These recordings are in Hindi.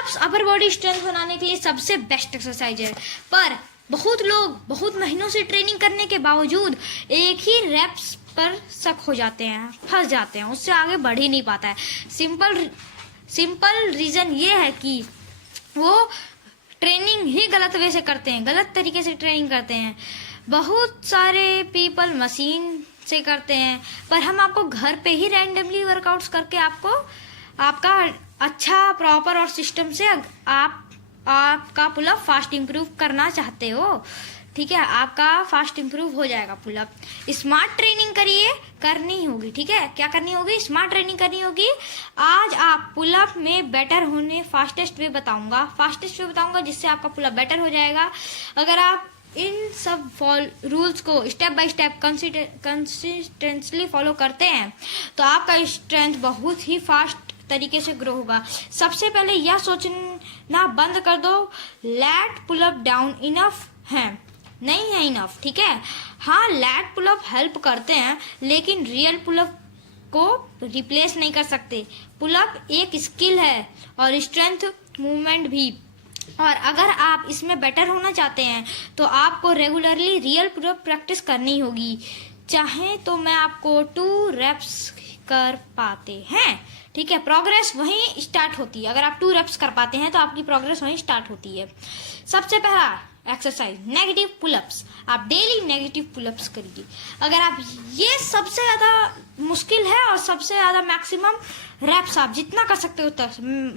पुलअप्स अपर बॉडी स्ट्रेंथ बनाने के लिए सबसे बेस्ट एक्सरसाइज है, पर बहुत लोग बहुत महीनों से ट्रेनिंग करने के बावजूद एक ही रेप्स पर शक हो जाते हैं, फंस जाते हैं, उससे आगे बढ़ ही नहीं पाता है। सिंपल रीजन ये है कि वो ट्रेनिंग ही गलत वे से करते हैं, गलत तरीके से ट्रेनिंग करते हैं। बहुत सारे पीपल मशीन से करते हैं, पर हम आपको घर पे ही रैंडमली वर्कआउट्स करके आपका अच्छा प्रॉपर और सिस्टम से आपका पुलअप फास्ट इंप्रूव करना चाहते हो, ठीक है, आपका फास्ट इंप्रूव हो जाएगा पुलअप। स्मार्ट ट्रेनिंग करनी होगी, ठीक है। क्या करनी होगी? स्मार्ट ट्रेनिंग करनी होगी। आज आप पुलअप में बेटर होने फास्टेस्ट वे बताऊंगा जिससे आपका पुलअप बेटर हो जाएगा। अगर आप इन सब रूल्स को step by step consistently follow करते हैं तो आपका स्ट्रेंथ बहुत ही फास्ट तरीके से ग्रो होगा। सबसे पहले यह सोचना बंद कर दो लैट पुलअप डाउन इनफ है, नहीं है इनफ, ठीक है। हाँ, लैट पुलअप हेल्प करते हैं, लेकिन रियल पुलअप को रिप्लेस नहीं कर सकते। पुलअप एक स्किल है और स्ट्रेंथ मूवमेंट भी, और अगर आप इसमें बेटर होना चाहते हैं तो आपको रेगुलरली रियल पुलअप प्रैक्टिस करनी होगी। चाहे तो मैं आपको 2 रेप्स कर पाते हैं, ठीक है। प्रोग्रेस वहीं स्टार्ट होती है। अगर आप 2 रेप्स कर पाते हैं तो आपकी प्रोग्रेस वहीं स्टार्ट होती है। सबसे पहला एक्सरसाइज नेगेटिव पुलअप्स। आप डेली नेगेटिव पुलअप्स करिए। अगर आप ये सबसे ज्यादा मुश्किल है और सबसे ज्यादा मैक्सिमम रेप्स आप जितना कर सकते हो तक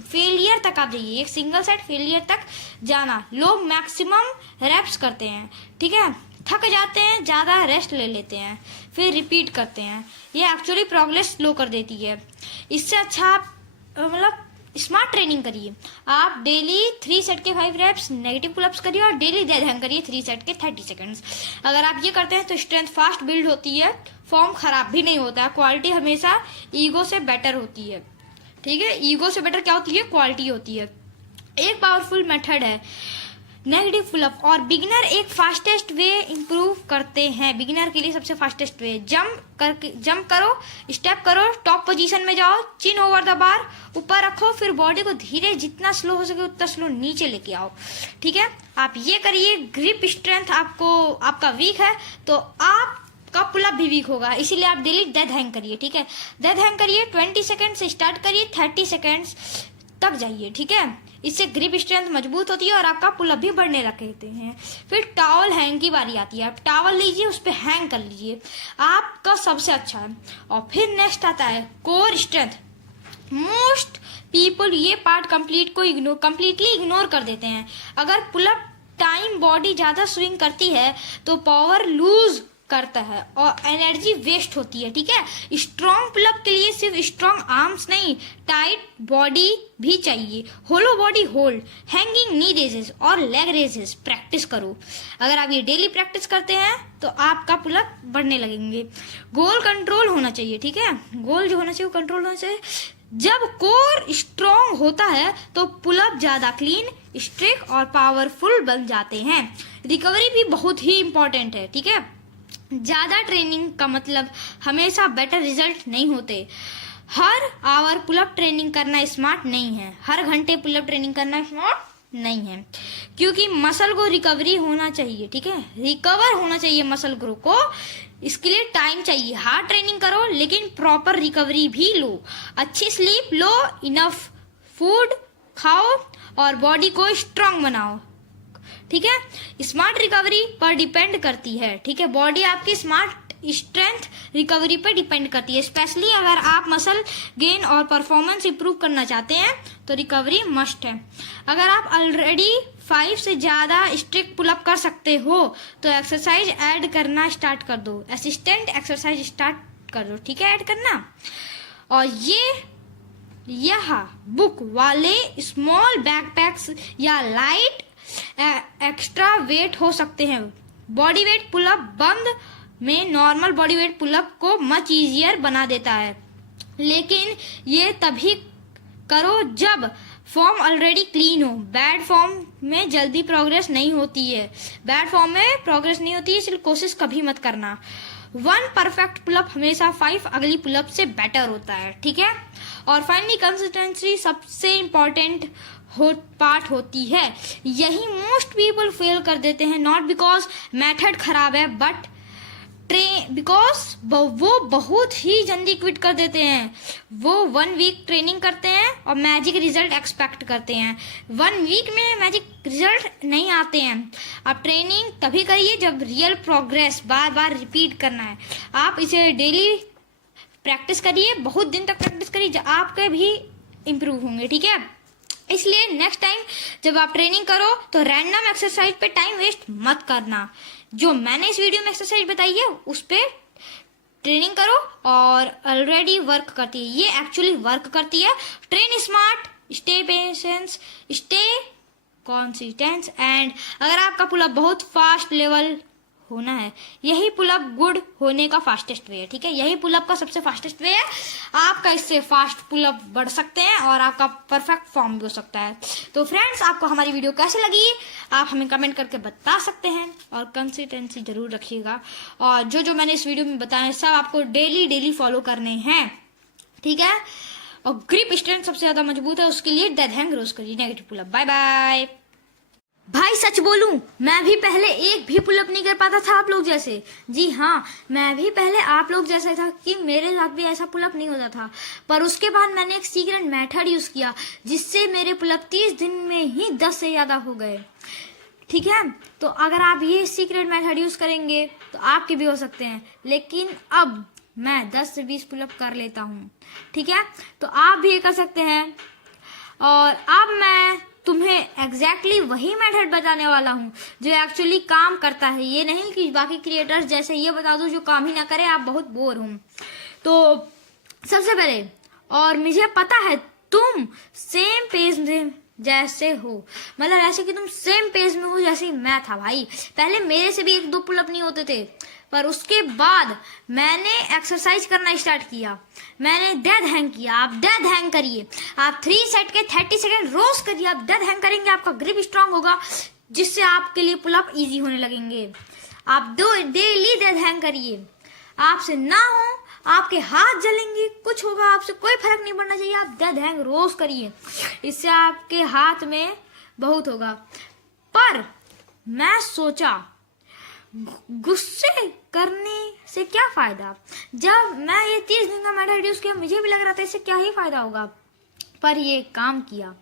फेलियर तक आप जाइए, एक सिंगल सेट फेलियर तक जाना। लोग मैक्सिमम रेप्स करते हैं, ठीक है, थक जाते हैं, ज्यादा रेस्ट ले लेते हैं, फिर रिपीट करते हैं। ये एक्चुअली प्रोग्रेस स्लो कर देती है। इससे अच्छा आप मतलब स्मार्ट ट्रेनिंग करिए। आप डेली 3 सेट के 5 रेप्स नेगेटिव पुलअप्स करिए और डेली डेड हैंग करिए 3 सेट के 30 सेकंड्स। अगर आप ये करते हैं तो स्ट्रेंथ फास्ट बिल्ड होती है, फॉर्म खराब भी नहीं होता है, क्वालिटी हमेशा ईगो से बेटर होती है, ठीक है। ईगो से बेटर क्या होती है? क्वालिटी होती है। एक पावरफुल मेथड है नेगेटिव पुलअप, और बिगिनर एक फास्टेस्ट वे इंप्रूव करते हैं। बिगिनर के लिए सबसे फास्टेस्ट वे जंप करो, स्टेप करो, टॉप पोजीशन में जाओ, चिन ओवर द बार ऊपर रखो, फिर बॉडी को धीरे जितना स्लो हो सके उतना स्लो नीचे लेके आओ, ठीक है। आप ये करिए। ग्रिप स्ट्रेंथ आपका वीक है तो आपका पुलअप भी वीक होगा, इसीलिए आप डेली डेड हैंग करिए, ठीक है। डेड हैंग करिए, 20 सेकेंड से स्टार्ट करिए, 30 सेकेंड्स तक जाइए, ठीक है। इससे ग्रिप स्ट्रेंथ मजबूत होती है और आपका पुलअप भी बढ़ने लगते हैं। फिर टॉवल हैंग की बारी आती है। आप टॉवल लीजिए, उस पर हैंग कर लीजिए, आपका सबसे अच्छा है। और फिर नेक्स्ट आता है कोर स्ट्रेंथ। मोस्ट पीपल ये पार्ट कंप्लीटली इग्नोर कर देते हैं। अगर पुलअप टाइम बॉडी ज्यादा स्विंग करती है तो पावर लूज करता है और एनर्जी वेस्ट होती है, ठीक है। स्ट्रॉन्ग पुलअप के लिए सिर्फ स्ट्रॉन्ग आर्म्स नहीं, टाइट बॉडी भी चाहिए। होलो बॉडी होल्ड, हैंगिंग नी रेजेस और लेग रेजेस प्रैक्टिस करो। अगर आप ये डेली प्रैक्टिस करते हैं तो आपका पुलअप बढ़ने लगेंगे। गोल कंट्रोल होना चाहिए, ठीक है। गोल जो होना चाहिए वो कंट्रोल होना चाहिए। जब कोर स्ट्रॉन्ग होता है तो पुलअप ज्यादा क्लीन, स्ट्रिक और पावरफुल बन जाते हैं। रिकवरी भी बहुत ही इंपॉर्टेंट है, ठीक है। ज्यादा ट्रेनिंग का मतलब हमेशा बेटर रिजल्ट नहीं होते। हर आवर पुलअप ट्रेनिंग करना स्मार्ट नहीं है, हर घंटे पुलअप ट्रेनिंग करना स्मार्ट नहीं है, क्योंकि मसल को रिकवरी होना चाहिए, ठीक है। रिकवर होना चाहिए मसल ग्रो को, इसके लिए टाइम चाहिए। हार्ड ट्रेनिंग करो लेकिन प्रॉपर रिकवरी भी लो, अच्छी स्लीप लो, इनफ फूड खाओ और बॉडी को स्ट्रांग बनाओ, ठीक है। स्मार्ट रिकवरी पर डिपेंड करती है, ठीक है। बॉडी आपकी स्मार्ट स्ट्रेंथ रिकवरी पर डिपेंड करती है। स्पेशली अगर आप मसल गेन और परफॉर्मेंस इंप्रूव करना चाहते हैं तो रिकवरी मस्ट है। अगर आप ऑलरेडी 5 से ज्यादा स्ट्रिक्ट पुलअप कर सकते हो तो एक्सरसाइज ऐड करना स्टार्ट कर दो, असिस्टेंट एक्सरसाइज स्टार्ट कर दो, ठीक है, ऐड करना। और यह बुक वाले स्मॉल बैकपैक्स या लाइट एक्स्ट्रा वेट हो सकते हैं। बॉडी वेट पुलअप बंद में नॉर्मल बॉडी वेट पुलअप को मच इजियर बना देता है, लेकिन ये तभी करो जब फॉर्म ऑलरेडी क्लीन हो। बैड फॉर्म में जल्दी प्रोग्रेस नहीं होती है, इसलिए कोशिश कभी मत करना। 1 परफेक्ट पुलअप हमेशा 5 अगली पुलअप से बेटर होता है, ठीक है। और फाइनली कंसिस्टेंसी सबसे इम्पोर्टेंट पार्ट होती है। यही मोस्ट पीपल फेल कर देते हैं, नॉट बिकॉज मेथड खराब है बट बिकॉज वो बहुत ही जल्दी क्विट कर देते हैं। वो 1 वीक ट्रेनिंग करते हैं और मैजिक रिजल्ट एक्सपेक्ट करते हैं। 1 वीक में मैजिक रिजल्ट नहीं आते हैं। आप ट्रेनिंग तभी करिए जब रियल प्रोग्रेस बार बार रिपीट करना है। आप इसे डेली प्रैक्टिस करिए, बहुत दिन तक प्रैक्टिस करिए, जब आपके भी इम्प्रूव होंगे, ठीक है। इसलिए नेक्स्ट टाइम जब आप ट्रेनिंग करो तो रैंडम एक्सरसाइज पे टाइम वेस्ट मत करना। जो मैंने इस वीडियो में एक्सरसाइज बताई है उस पे ट्रेनिंग करो और ऑलरेडी वर्क करती है, ये एक्चुअली वर्क करती है। Train smart, stay patience, stay consistence and अगर आपका पुलअप बहुत फास्ट लेवल होना है, यही पुलअप गुड होने का फास्टेस्ट वे है, ठीक है। यही पुलअप का सबसे फास्टेस्ट वे है। आपका इससे फास्ट पुलअप बढ़ सकते हैं और आपका परफेक्ट फॉर्म भी हो सकता है। तो फ्रेंड्स, आपको हमारी वीडियो कैसे लगी आप हमें कमेंट करके बता सकते हैं और कंसिस्टेंसी जरूर रखिएगा। और जो मैंने इस वीडियो में बताया सब आपको डेली फॉलो करने हैं, ठीक है। और ग्रिप स्ट्रेंथ सबसे ज्यादा मजबूत है, उसके लिए डेड हैंग रोज करिए, नेगेटिव पुलअप। Bye bye. भाई सच बोलूं, मैं भी पहले एक भी पुलअप नहीं कर पाता था आप लोग जैसे। जी हाँ, मैं भी पहले आप लोग जैसा था कि मेरे साथ भी ऐसा पुलअप नहीं होता था। पर उसके बाद मैंने एक सीक्रेट मेथड यूज किया जिससे मेरे पुलअप 30 दिन में ही 10 से ज्यादा हो गए, ठीक है। तो अगर आप ये सीक्रेट मेथड यूज करेंगे तो आपके भी हो सकते हैं। लेकिन अब मैं 10 से 20 पुलअप कर लेता हूँ, ठीक है। तो आप भी ये कर सकते हैं। और अब मैं तुम्हें एग्जैक्टली वही मेथड बताने वाला हूँ जो एक्चुअली काम करता है। ये नहीं कि बाकी क्रिएटर्स जैसे ये बता दो जो काम ही ना करे, आप बहुत बोर हो। तो सबसे पहले, और मुझे पता है तुम सेम पेज में जैसे हो, मतलब ऐसे कि तुम सेम पेज में हो जैसे मैं था भाई। पहले मेरे से भी 1-2 पुलअप नहीं होते थे, पर उसके बाद मैंने एक्सरसाइज करना स्टार्ट किया। मैंने डेड हैंग किया। आप डेड हैंग करिए, आप 3 सेट के 30 सेकेंड रोज करिए। आप डेड हैंग करेंगे, आपका ग्रिप स्ट्रांग होगा जिससे आपके लिए पुलअप इजी होने लगेंगे। आप डेली डेड हैंग करिए। आपसे ना हो, आपके हाथ जलेंगे, कुछ होगा, आपसे कोई फर्क नहीं पड़ना चाहिए। आप डेड हैंग रोज करिए, इससे आपके हाथ में बहुत होगा। पर मैं सोचा गुस्से करने से क्या फायदा। जब मैं ये 30 दिन का मेथड यूज किया मुझे भी लग रहा था इससे क्या ही फायदा होगा, पर ये काम किया।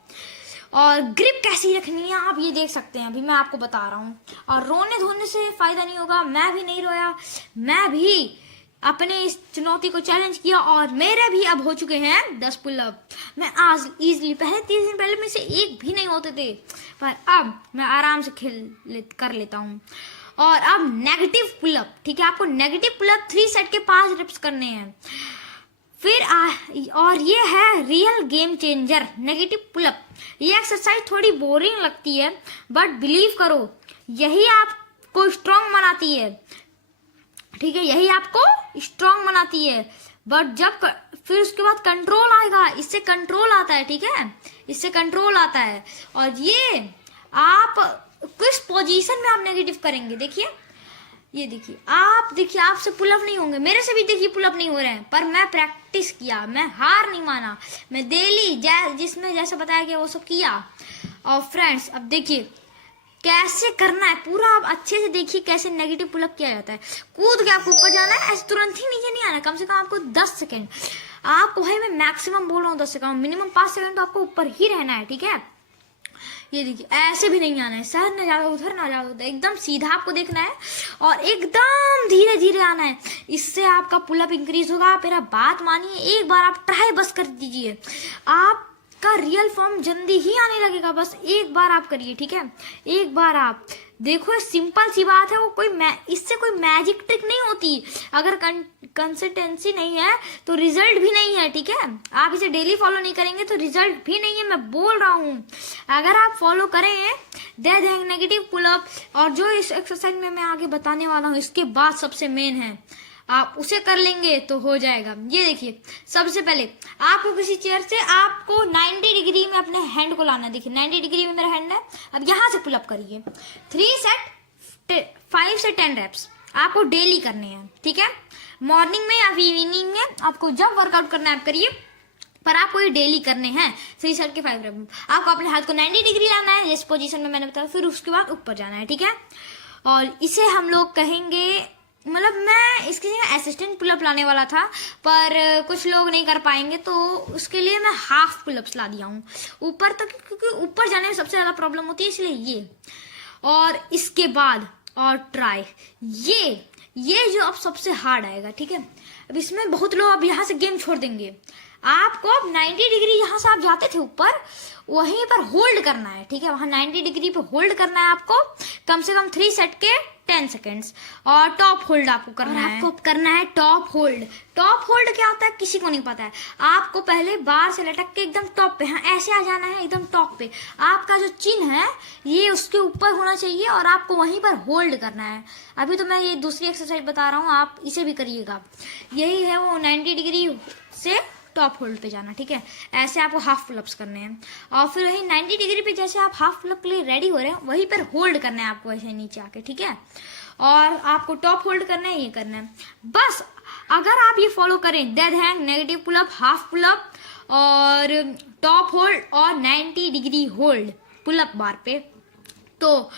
और ग्रिप कैसी रखनी है आप ये देख सकते हैं, अभी मैं आपको बता रहा हूँ। और रोने धोने से फायदा नहीं होगा। मैं भी नहीं रोया, मैं भी अपने इस चुनौती को चैलेंज किया और मेरे भी अब हो चुके हैं 10 पुलअप। मैं आज इजीली, पहले 30 दिन पहले में से एक भी नहीं होते थे, पर अब मैं आराम से कर लेता हूँ। और अब नेगेटिव पुलअप, ठीक है। आपको नेगेटिव पुलअप 3 सेट के 5 रिप्स करने हैं। फिर और ये है real game changer negative pull up. ये एक्सरसाइज थोड़ी बोरिंग लगती है बट बिलीव करो यही आपको स्ट्रांग बनाती है, ठीक है। यही आपको स्ट्रांग बनाती है। बट जब फिर उसके बाद कंट्रोल आएगा, इससे कंट्रोल आता है, ठीक है। इससे कंट्रोल आता है। और ये आप किस पोजीशन में आप नेगेटिव करेंगे, देखिए, ये देखिए, आपसे पुलअप नहीं होंगे, मेरे से भी देखिए पुलअप नहीं हो रहे हैं, पर मैं प्रैक्टिस किया, मैं हार नहीं माना, मैं डेली जिसमें जैसे बताया गया वो सब किया। और फ्रेंड्स, अब देखिए कैसे करना है पूरा, आप अच्छे से देखिए कैसे नेगेटिव पुलअप किया जाता है। कूद के आपको ऊपर जाना है, ऐसे तुरंत ही नीचे नहीं आना, कम से कम आपको 10 सेकेंड, आपको भाई मैं मैक्सिमम बोल रहा हूँ 10 सेकेंड, मिनिमम 5 सेकेंड तो आपको ऊपर ही रहना है, ठीक है। ये देखिए ऐसे भी नहीं आना है, सर ना जाओ उधर ना जाओ उधर, एकदम सीधा आपको देखना है और एकदम धीरे धीरे आना है। इससे आपका पुलअप इंक्रीज होगा। आप मेरा बात मानिए, एक बार आप ट्राई बस कर दीजिए, आपका रियल फॉर्म जल्दी ही आने लगेगा। बस एक बार आप करिए, ठीक है। एक बार आप देखो, सिंपल सी बात है, वो इससे कोई मैजिक ट्रिक नहीं होती। अगर कंसिस्टेंसी नहीं है तो रिजल्ट भी नहीं है, ठीक है। आप इसे डेली फॉलो नहीं करेंगे तो रिजल्ट भी नहीं है, मैं बोल रहा हूँ। अगर आप फॉलो करें डेड हैंग, नेगेटिव पुलअप और जो इस एक्सरसाइज में मैं आगे बताने वाला हूँ, इसके बाद सबसे मेन है, आप उसे कर लेंगे तो हो जाएगा। ये देखिए, सबसे पहले आपको किसी चेयर से आपको 90 डिग्री में अपने हैंड को लाना है। देखिए 90 डिग्री में मेरा हैंड है। अब यहाँ से पुलअप करिए। 3 सेट 5 से 10 रेप्स आपको डेली करने हैं, ठीक है। मॉर्निंग में या इवनिंग में आपको जब वर्कआउट करना है आप करिए। पर आपको ये डेली करने हैं। 3 सेट के 5 रेप। आपको अपने हाथ को 90 डिग्री लाना है, जिस पोजीशन में मैंने बताया, फिर उसके बाद ऊपर जाना है, ठीक है। और इसे हम लोग कहेंगे, मतलब मैं इसकी जगह असिस्टेंट पुलअप लाने वाला था, पर कुछ लोग नहीं कर पाएंगे, तो उसके लिए मैं हाफ पुलअप्स ला दिया हूँ ऊपर तक, क्योंकि ऊपर जाने में सबसे ज़्यादा प्रॉब्लम होती है, इसलिए ये। और इसके बाद और ट्राई, ये जो अब सबसे हार्ड आएगा, ठीक है। अब इसमें बहुत लोग अब यहाँ से गेम छोड़ देंगे। आपको अब 90 डिग्री यहाँ से आप जाते थे ऊपर, वहीं पर होल्ड करना है, ठीक है। वहां 90 डिग्री पे होल्ड करना है आपको, कम से कम 3 सेट के 10 सेकेंड्स। और टॉप होल्ड आपको करना है। आपको करना है टॉप होल्ड। टॉप होल्ड क्या होता है किसी को नहीं पता है। आपको पहले बार से लटक के एकदम टॉप पे, हाँ ऐसे आ जाना है एकदम टॉप पे। आपका जो चिन्ह है ये उसके ऊपर होना चाहिए और आपको वहीं पर होल्ड करना है। अभी तो मैं ये दूसरी एक्सरसाइज बता रहा हूँ, आप इसे भी करिएगा। यही है वो 90 डिग्री से टॉप होल्ड पे जाना, ठीक है। ऐसे आपको हाफ पुलअप्स करने हैं और फिर वही 90 डिग्री पे जैसे आप हाफ पुलअप के लिए रेडी हो रहे हैं, वहीं पर होल्ड करना है आपको ऐसे नीचे आके, ठीक है। और आपको टॉप होल्ड करना है, ये करना है बस। अगर आप ये फॉलो करें, dead hang, negative pull up, half pull up और टॉप होल्ड और 90 डिग्री होल्ड पुलअप बार पे, तो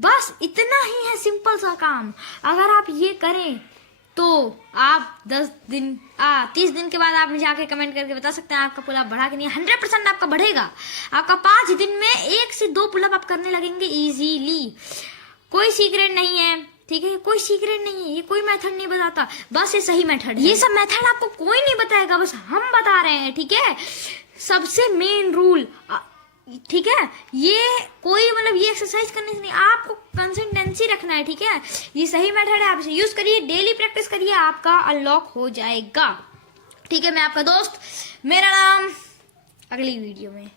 बस इतना ही है, सिंपल सा काम। अगर आप ये करें तो आप 30 दिन के बाद आप मुझे आके कमेंट करके बता सकते हैं आपका पुलअप बढ़ा कि नहीं। 100% आपका बढ़ेगा। आपका 5 दिन में 1 से 2 पुलअप आप करने लगेंगे इजीली। कोई सीक्रेट नहीं है, ठीक है। कोई सीक्रेट नहीं है, ये कोई मेथड नहीं बताता, बस ये सही मेथड है। ये सब मेथड आपको कोई नहीं बताएगा, बस हम बता रहे हैं, ठीक है। सबसे मेन रूल, ठीक है। ये कोई मतलब ये एक्सरसाइज करने से नहीं, आपको कंसिस्टेंसी रखना है, ठीक है। ये सही मेथड है, आप इसे यूज करिए, डेली प्रैक्टिस करिए, आपका अनलॉक हो जाएगा, ठीक है। मैं आपका दोस्त, मेरा नाम, अगली वीडियो में।